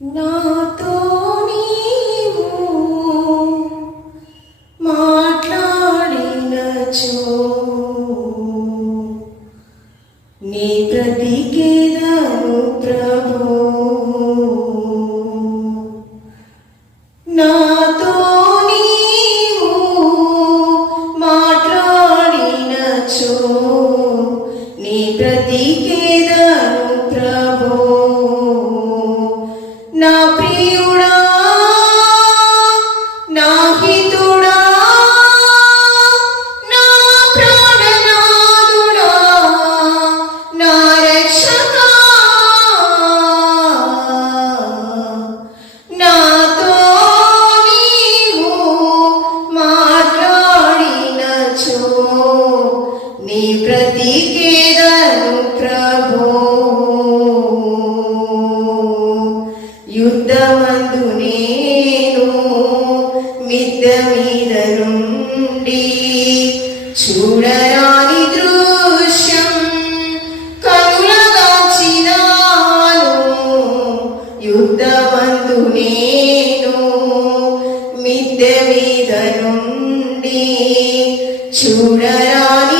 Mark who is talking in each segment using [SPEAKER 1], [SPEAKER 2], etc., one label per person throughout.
[SPEAKER 1] నాతో నీవు మాట్లాడినచో నీ బ్రతికేదాను ప్రభు నాతో నీవు మాట్లాడినచో నీ బ్రతికే మీద నుండి చూడరాని దృశ్యం కనులగాచినాను. యుద్ధమందు నేను మిద్దె మీద నుండి చూడరాని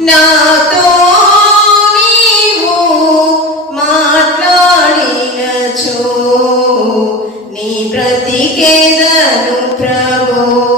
[SPEAKER 1] నాతో నీవు మాట్లాడినచో నీ ప్రతికేదను ప్రభో.